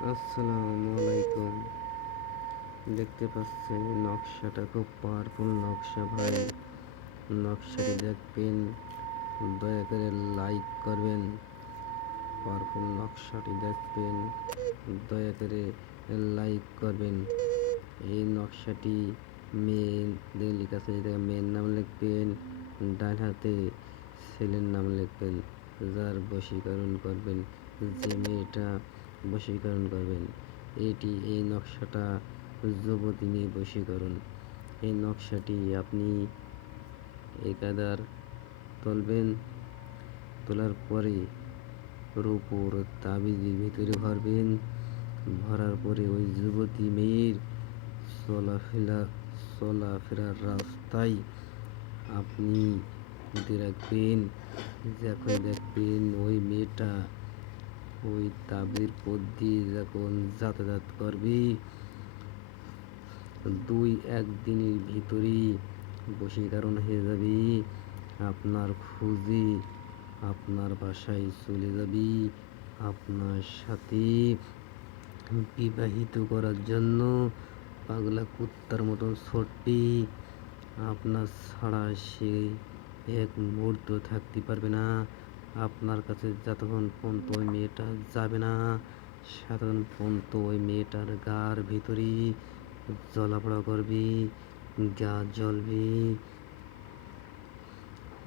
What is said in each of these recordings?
আসসালামু আলাইকুম। দেখতে পাচ্ছেন নকশাটা খুব পাওয়ারফুল নকশা ভাই। নকশাটি দেখবেন, দয়া করে লাইক করবেন। পাওয়ারফুল নকশাটি দেখবেন, দয়া করে লাইক করবেন। এই নকশাটি মেন লেখা আছে, মেয়ের নাম লিখবেন, ডান হাতে ছেলের নাম লিখবেন, যার বশীকরণ করবেন, যে মেয়েটা বশীকরণ করবেন। এই নকশাটা যুবতী নিয়ে বশীকরণ। এই নকশাটি আপনি একাদার তুলবেন, তোলার পরে রূপোর তাবিজের ভিতরে ভরবেন। ভরার পরে ওই যুবতী মেয়ের চলাফেরার রাস্তায় আপনি রাখবেন। যখন দেখবেন ওই মেয়েটা ওই তাবিজের পথ দিয়ে যখন যাতায়াত করবে, 2-1 দিনের ভিতরেই বশীকরণ হয়ে যাবে। আপনার খুঁজে আপনার বাসায় চলে যাবে, আপনার সাথে বিবাহিত করার জন্য পাগলা কুত্তার মতন ছুটবে। আপনার ছাড়া সে এক মুহূর্ত থাকতে পারবে না। আপনার কাছে যতক্ষণ পর্যন্ত ওই মেয়েটা যাবে না, ততক্ষণ পর্যন্ত ওই মেয়েটার গার ভিতরে জ্বলাপোড়া করবে, গা জ্বলবে।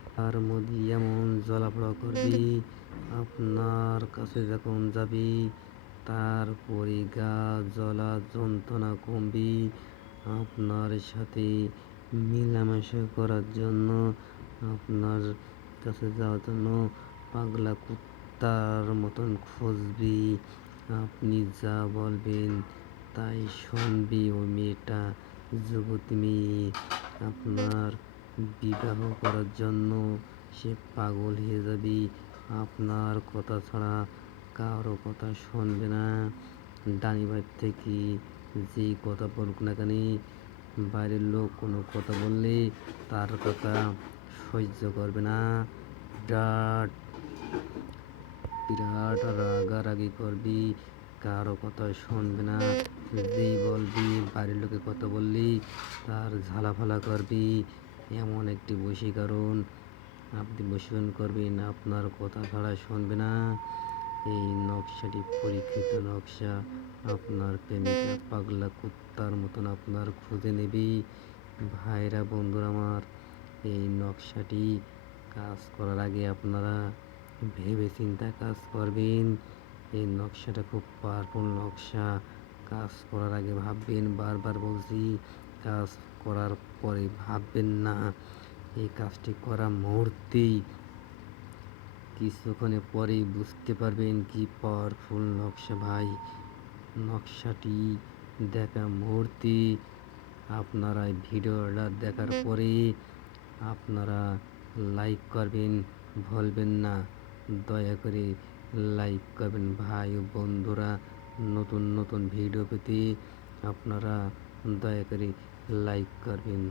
তার মধ্যে এমন জ্বলাপোড়া করবে, আপনার কাছে যখন যাবে তারপরে গা জ্বলা যন্ত্রণা কমবে। আপনার সাথে মেলামেশা করার জন্য, আপনার কাছে যাওয়ার জন্য পাগলা কুত্তার মতন খুঁজবে। আপনি যা বলবেন তাই শুনবে ওই মেয়েটা, যুবতী মেয়ে। আপনার বিবাহ করার জন্য সে পাগল হয়ে যাবে। আপনার কথা ছাড়া কারো কথা শুনবে না। ডানি বাইর থেকে যেই কথা বলুক না কেন, বাইরের লোক কোনো কথা বললে তার কথা সহ্য করবে না। বিরাট বিরাট রাগারাগি করবি, কারো কথা শুনবে না। যেই বলবি, বাড়ির লোকের কথা বললি তার ঝালাফালা করবি। এমন একটি বশীকরণ আপনি বশীকরণ করবেন, আপনার কথা ছাড়া শুনবে না। এই নকশাটি পরীক্ষিত নকশা। আপনার প্রেমিকা পাগলা কুত্তার মতন আপনার খুঁজে নেবে। ভাইরা, বন্ধুরা আমার, এই নকশাটি কাজ করার আগে আপনারা ভেবে চিন্তা কাজ করবেন। এই নকশাটা খুব পাওয়ারফুল নকশা। কাজ করার আগে ভাববেন, বারবার বলছি, কাজ করার পরে ভাববেন না। এই কাজটি করা মুহূর্তেই, কিছুক্ষণে পরেই বুঝতে পারবেন কি পাওয়ারফুল নকশা ভাই। নকশাটি দেখা মুহূর্তে আপনারা ভিডিওটা দেখার পরে আপনারা লাইক করবেন, ভুলবেন না। দয়া করে লাইক করবেন ভাই ও বন্ধুরা। নতুন নতুন ভিডিও পেতে আপনারা দয়া করে লাইক করবেন।